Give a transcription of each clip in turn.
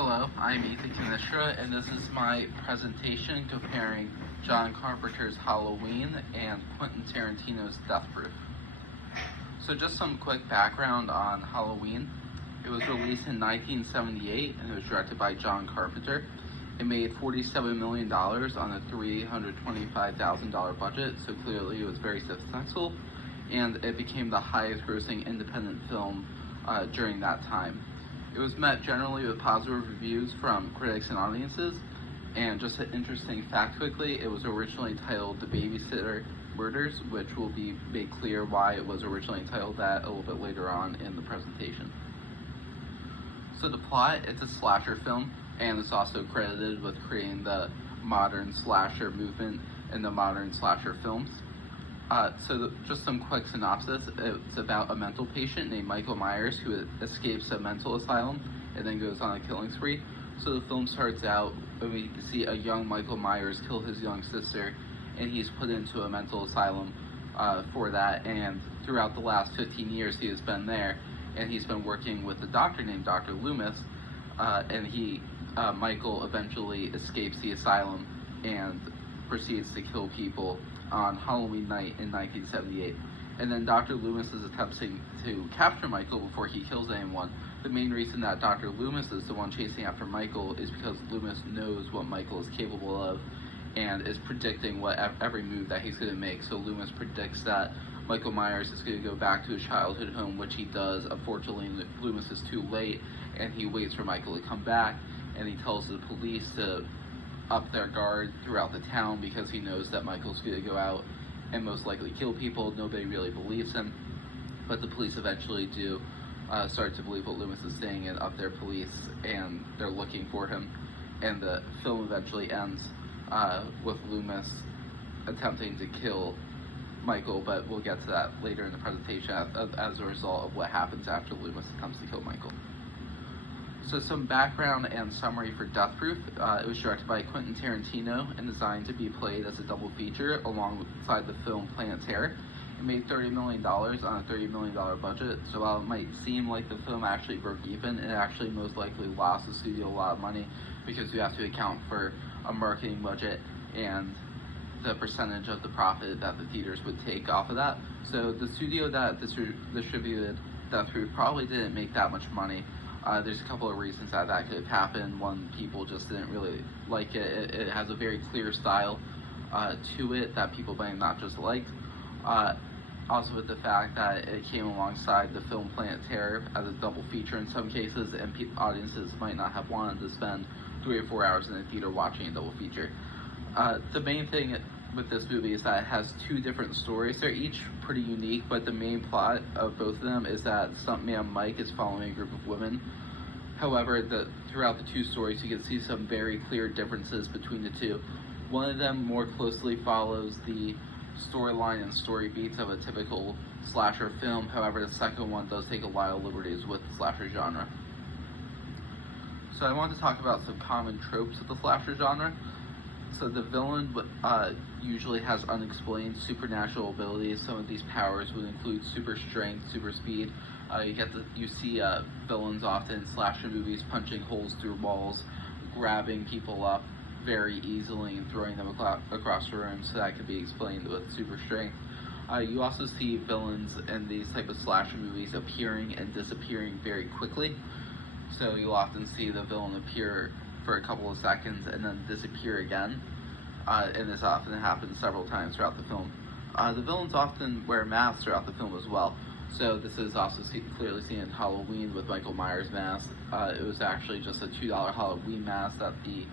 Hello, I'm Ethan Kanishra, and this is my presentation comparing John Carpenter's Halloween and Quentin Tarantino's Death Proof. So just some quick background on Halloween. It was released in 1978 and it was directed by John Carpenter. It made $47 million on a $325,000 budget, so clearly it was very successful, and it became the highest grossing independent film during that time. It was met generally with positive reviews from critics and audiences, and just an interesting fact quickly, it was originally titled The Babysitter Murders, which will be made clear why it was originally titled that a little bit later on in the presentation. So the plot, it's a slasher film, and it's also credited with creating the modern slasher movement in the modern slasher films. Just some quick synopsis. It's about a mental patient named Michael Myers who escapes a mental asylum and then goes on a killing spree. So the film starts out when we see a young Michael Myers kill his young sister, and he's put into a mental asylum for that. And throughout the last 15 years, he has been there, and he's been working with a doctor named Dr. Loomis, Michael eventually escapes the asylum and proceeds to kill people on Halloween night in 1978. And then Dr. Loomis is attempting to capture Michael before he kills anyone. The main reason that Dr. Loomis is the one chasing after Michael is because Loomis knows what Michael is capable of and is predicting what every move that he's going to make. So Loomis predicts that Michael Myers is going to go back to his childhood home, which he does. Unfortunately, Loomis is too late, and he waits for Michael to come back, and he tells the police to up their guard throughout the town because he knows that Michael's going to go out and most likely kill people. Nobody really believes him, but the police eventually do start to believe what Loomis is saying and up their police, and they're looking for him. And the film eventually ends with Loomis attempting to kill Michael, but we'll get to that later in the presentation as a result of what happens after Loomis attempts to kill Michael. So some background and summary for Death Proof. It was directed by Quentin Tarantino and designed to be played as a double feature alongside the film Planet Terror. It made $30 million on a $30 million budget, so while it might seem like the film actually broke even, it actually most likely lost the studio a lot of money because you have to account for a marketing budget and the percentage of the profit that the theaters would take off of that. So the studio that distributed Death Proof probably didn't make that much money. There's a couple of reasons that could have happened. One, people just didn't really like it. It has a very clear style to it that people might not just like. Also with the fact that it came alongside the film Planet Terror as a double feature in some cases, and audiences might not have wanted to spend 3 or 4 hours in the theater watching a double feature. The main thing with this movie is that it has 2 different stories. They're each pretty unique, but the main plot of both of them is that stuntman Mike is following a group of women. However, throughout the 2 stories, you can see some very clear differences between the 2. One of them more closely follows the storyline and story beats of a typical slasher film. However, the second one does take a lot of liberties with the slasher genre. So I want to talk about some common tropes of the slasher genre. So the villain usually has unexplained supernatural abilities. Some of these powers would include super strength, super speed. You see villains often in slasher movies punching holes through walls, grabbing people up very easily and throwing them across the room, so that can be explained with super strength. You also see villains in these type of slasher movies appearing and disappearing very quickly. So you'll often see the villain appear for a couple of seconds and then disappear again, and this often happens several times throughout the film. The villains often wear masks throughout the film as well, so this is also clearly seen in Halloween with Michael Myers' mask. It was actually just a $2 Halloween mask that the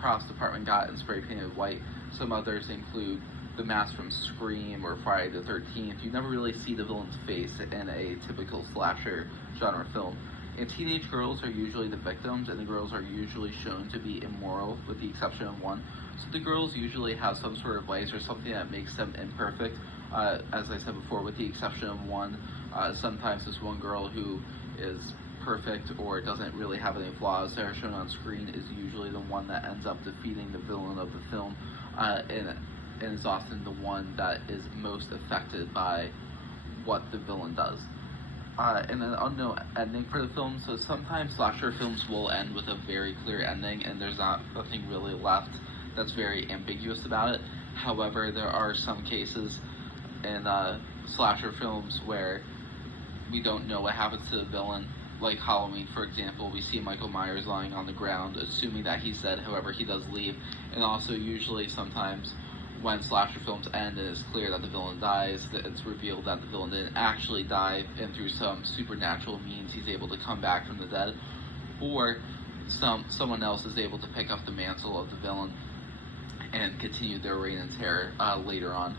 props department got and spray painted white. Some others include the mask from Scream or Friday the 13th. You never really see the villain's face in a typical slasher genre film. And teenage girls are usually the victims, and the girls are usually shown to be immoral, with the exception of one. So the girls usually have some sort of vice or something that makes them imperfect, as I said before, with the exception of one. Sometimes this one girl who is perfect or doesn't really have any flaws that are shown on screen is usually the one that ends up defeating the villain of the film, and is often the one that is most affected by what the villain does. and an unknown ending for the film. So sometimes slasher films will end with a very clear ending, and there's nothing really left that's very ambiguous about it. However, there are some cases in slasher films where we don't know what happens to the villain. Like Halloween, for example, we see Michael Myers lying on the ground, assuming that he's dead. However, he does leave, and also usually sometimes when slasher films end and it's clear that the villain dies, that it's revealed that the villain didn't actually die, and through some supernatural means he's able to come back from the dead, or someone else is able to pick up the mantle of the villain and continue their reign in terror later on.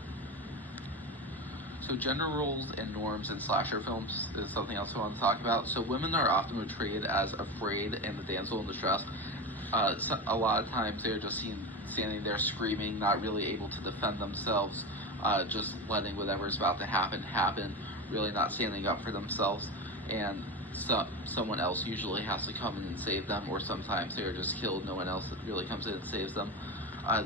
So gender roles and norms in slasher films is something else I want to talk about. So women are often portrayed as afraid and the damsel in distress. A lot of times they're just seen standing there screaming, not really able to defend themselves, just letting whatever's about to happen, really not standing up for themselves. And someone else usually has to come in and save them, or sometimes they're just killed, no one else really comes in and saves them.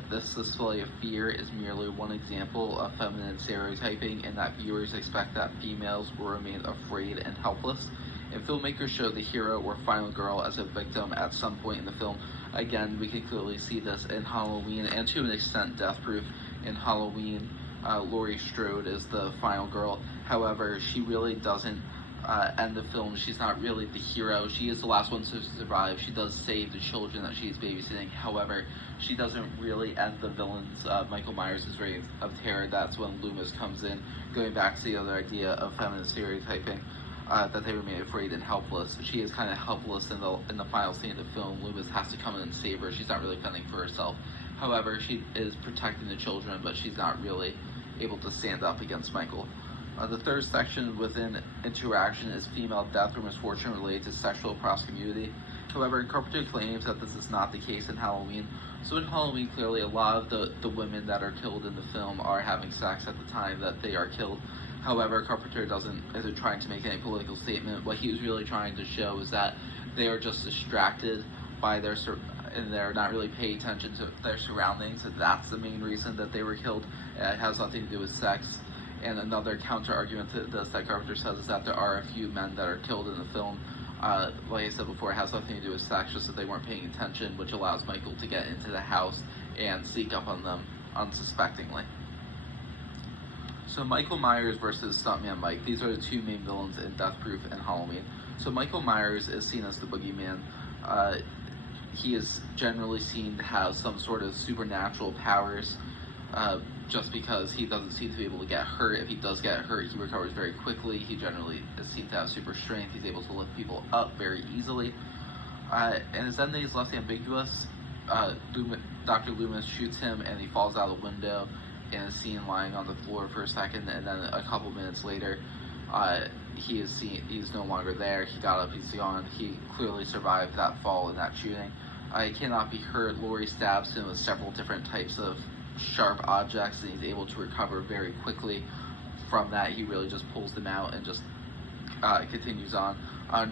This display of fear is merely one example of feminine stereotyping, in that viewers expect that females will remain afraid and helpless. And filmmakers show the hero or final girl as a victim at some point in the film. Again, we can clearly see this in Halloween, and to an extent Death Proof. In Halloween, Laurie Strode is the final girl. However, she really doesn't end the film. She's not really the hero. She is the last one to survive. She does save the children that she's babysitting. However, she doesn't really end the villain's, Michael Myers' reign of terror. That's when Loomis comes in, going back to the other idea of feminine stereotyping, that they remain afraid and helpless. She is kind of helpless in the final scene of the film. Loomis has to come in and save her. She's not really fending for herself. However, she is protecting the children, but she's not really able to stand up against Michael. The third section within interaction is female death or misfortune related to sexual across community. However, Carpenter claims that this is not the case in Halloween. So in Halloween, clearly a lot of the women that are killed in the film are having sex at the time that they are killed. However, Carpenter isn't trying to make any political statement. What he was really trying to show is that they are just distracted by and they're not really paying attention to their surroundings, and that's the main reason that they were killed. It has nothing to do with sex. And another counter-argument to this that Carpenter says is that there are a few men that are killed in the film. Like I said before, it has nothing to do with sex, just that they weren't paying attention, which allows Michael to get into the house and sneak up on them unsuspectingly. So Michael Myers versus Stuntman Mike. These are the two main villains in Death Proof and Halloween. So Michael Myers is seen as the boogeyman. He is generally seen to have some sort of supernatural powers. Just because he doesn't seem to be able to get hurt. If he does get hurt, he recovers very quickly. He generally is seen to have super strength. He's able to lift people up very easily. And his ending is less ambiguous. Dr. Loomis shoots him and he falls out of the window and is seen lying on the floor for a second, and then a couple minutes later, he's no longer there. He got up, he's gone. He clearly survived that fall and that shooting. He cannot be hurt. Laurie stabs him with several different types of sharp objects, and he's able to recover very quickly from that. He really just pulls them out and just continues on.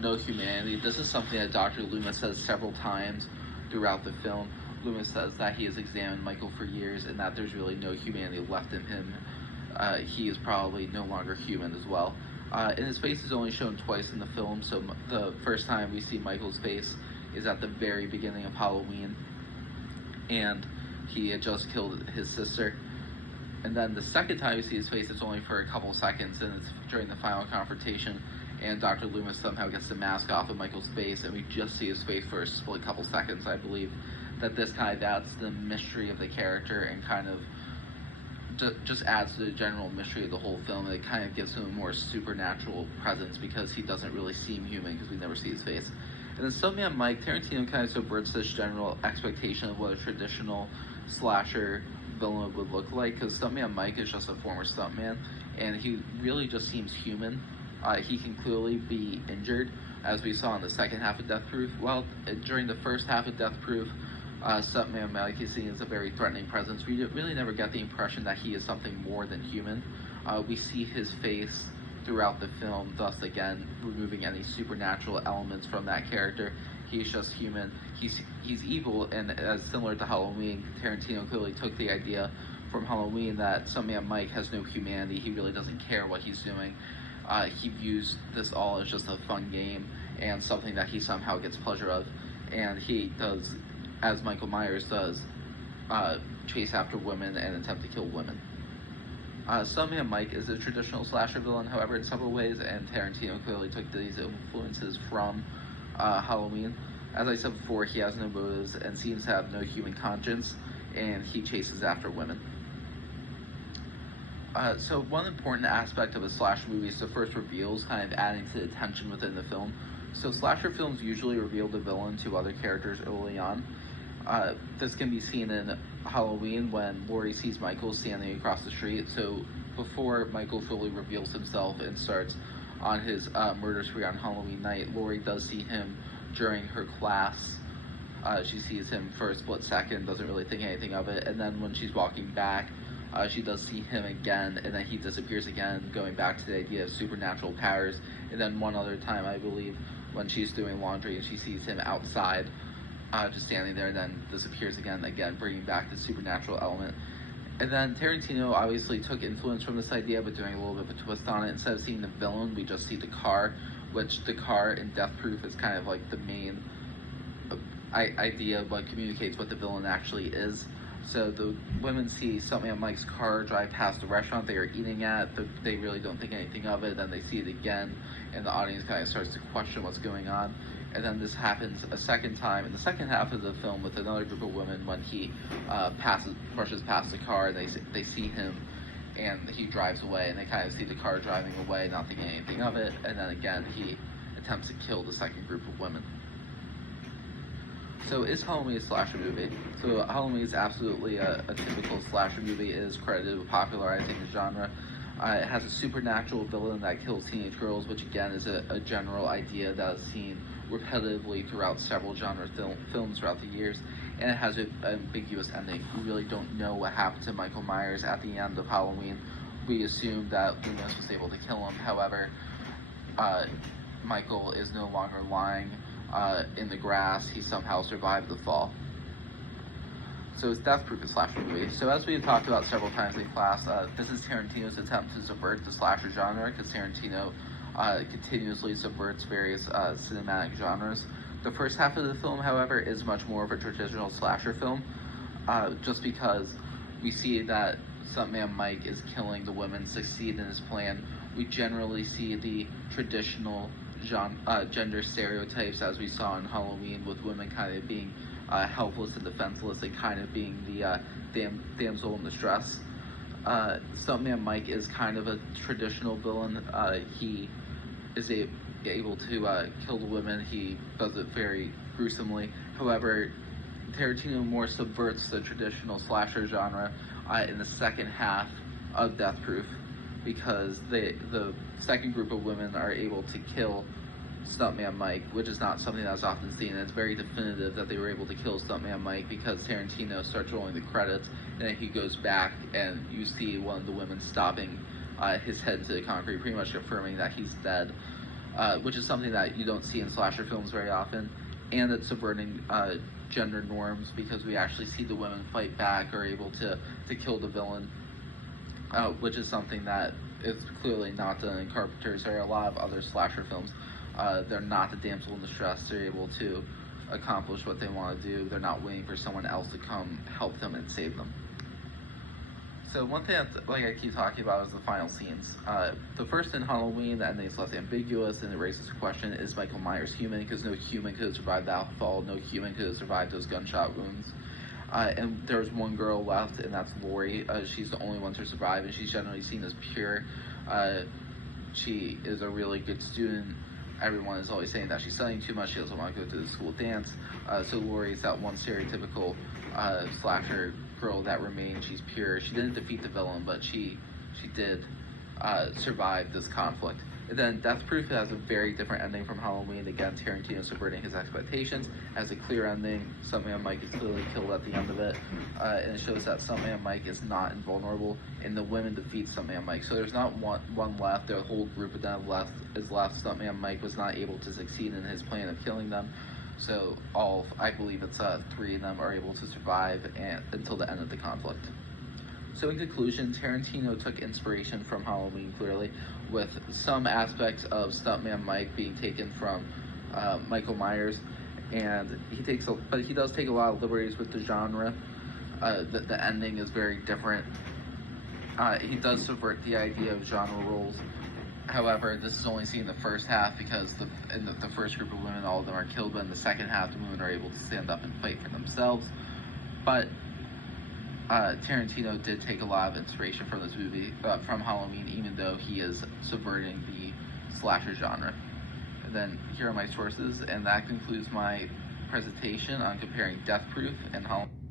No humanity. This is something that Dr. Loomis says several times throughout the film. Loomis says that he has examined Michael for years and that there's really no humanity left in him. He is probably no longer human as well. And his face is only shown twice in the film, so the first time we see Michael's face is at the very beginning of Halloween, and he had just killed his sister. And then the second time we see his face, it's only for a couple seconds, and it's during the final confrontation, and Dr. Loomis somehow gets the mask off of Michael's face, and we just see his face for a split couple seconds. I believe that that's the mystery of the character, and kind of just adds to the general mystery of the whole film. It kind of gives him a more supernatural presence because he doesn't really seem human because we never see his face. And then Stuntman Mike, Tarantino kind of subverts this general expectation of what a traditional slasher villain would look like, because Stuntman Mike is just a former stuntman, and he really just seems human. He can clearly be injured, as we saw in the second half of Death Proof. Well, during the first half of Death Proof, Stuntman Mike is seen as a very threatening presence. We really never get the impression that he is something more than human. We see his face throughout the film, thus again removing any supernatural elements from that character. He's just human. He's evil, and as similar to Halloween, Tarantino clearly took the idea from Halloween that Stuntman Mike has no humanity. He really doesn't care what he's doing. he views this all as just a fun game and something that he somehow gets pleasure of, and he does, as Michael Myers does, chase after women and attempt to kill women. Stuntman Mike is a traditional slasher villain, however, in several ways, and Tarantino clearly took these influences from Halloween. As I said before, he has no motives and seems to have no human conscience, and he chases after women. So one important aspect of a slasher movie is the first reveals, kind of adding to the tension within the film. So slasher films usually reveal the villain to other characters early on. This can be seen in Halloween when Laurie sees Michael standing across the street. So before Michael fully reveals himself and starts on his murder spree on Halloween night, Laurie does see him during her class. She sees him for a split second, doesn't really think anything of it, and then when she's walking back, she does see him again, and then he disappears again, going back to the idea of supernatural powers. And then one other time, I believe, when she's doing laundry and she sees him outside, just standing there, and then disappears again, bringing back the supernatural element. And then Tarantino obviously took influence from this idea, but doing a little bit of a twist on it. Instead of seeing the villain, we just see the car, which the car in Death Proof is kind of like the main idea of what communicates what the villain actually is. So the women see Stuntman Mike's car drive past the restaurant they are eating at, but they really don't think anything of it. Then they see it again, and the audience kind of starts to question what's going on. And then this happens a second time in the second half of the film with another group of women when he brushes past the car, and they see him, and he drives away, and they kind of see the car driving away, not thinking anything of it. And then again, he attempts to kill the second group of women. So is Halloween a slasher movie? So Halloween is absolutely a typical slasher movie. It is credited with popularizing the genre. It has a supernatural villain that kills teenage girls, which again is a general idea that is seen repetitively throughout several genre films throughout the years. And it has an ambiguous ending. We really don't know what happened to Michael Myers at the end of Halloween. We assume that Loomis was able to kill him. However, Michael is no longer lying in the grass. He somehow survived the fall. So it's Death Proof a slasher movie? So as we've talked about several times in class, this is Tarantino's attempt to subvert the slasher genre, because Tarantino continuously subverts various cinematic genres. The first half of the film, however, is much more of a traditional slasher film, just because we see that Stuntman Mike is killing the women, succeed in his plan. We generally see the traditional gender stereotypes as we saw in Halloween, with women kind of being helpless and defenseless, and kind of being the damsel in distress. Stuntman Mike is kind of a traditional villain. He is able to kill the women. He does it very gruesomely. However, Tarantino more subverts the traditional slasher genre in the second half of Death Proof, because the second group of women are able to kill Stuntman Mike, which is not something that's often seen. And it's very definitive that they were able to kill Stuntman Mike, because Tarantino starts rolling the credits, and then he goes back and you see one of the women stopping his head into the concrete, pretty much confirming that he's dead, which is something that you don't see in slasher films very often. And it's subverting gender norms, because we actually see the women fight back, are able to kill the villain, which is something that is clearly not done in Carpenter's or a lot of other slasher films. They're not the damsel in distress. They're able to accomplish what they want to do. They're not waiting for someone else to come help them and save them. So one thing that, like I keep talking about, is the final scenes. The first in Halloween, the ending is less ambiguous, and it raises the question, is Michael Myers human? Because no human could have survived the fall. No human could have survived those gunshot wounds. And there's one girl left, and that's Laurie. She's the only one to survive, and she's generally seen as pure. She is a really good student. Everyone is always saying that she's studying too much. She doesn't want to go to the school dance. So Laurie is that one stereotypical slasher girl that remains. She's pure. She didn't defeat the villain, but she did survive this conflict. And then Death Proof has a very different ending from Halloween. Again, Tarantino subverting his expectations, has a clear ending. Stuntman Mike is clearly killed at the end of it, and it shows that Stuntman Mike is not invulnerable, and the women defeat Stuntman Mike. So there's not one left. The whole group of them is left. Stuntman Mike was not able to succeed in his plan of killing them. So I believe it's 3 of them are able to survive until the end of the conflict. So in conclusion, Tarantino took inspiration from Halloween, clearly. with some aspects of Stuntman Mike being taken from Michael Myers, and but he does take a lot of liberties with the genre. The ending is very different. He does subvert the idea of genre roles. However, this is only seen in the first half because in the first group of women, all of them are killed, but in the second half, the women are able to stand up and fight for themselves. But Tarantino did take a lot of inspiration from this movie, from Halloween, even though he is subverting the slasher genre. And then here are my sources, and that concludes my presentation on comparing Death Proof and Halloween.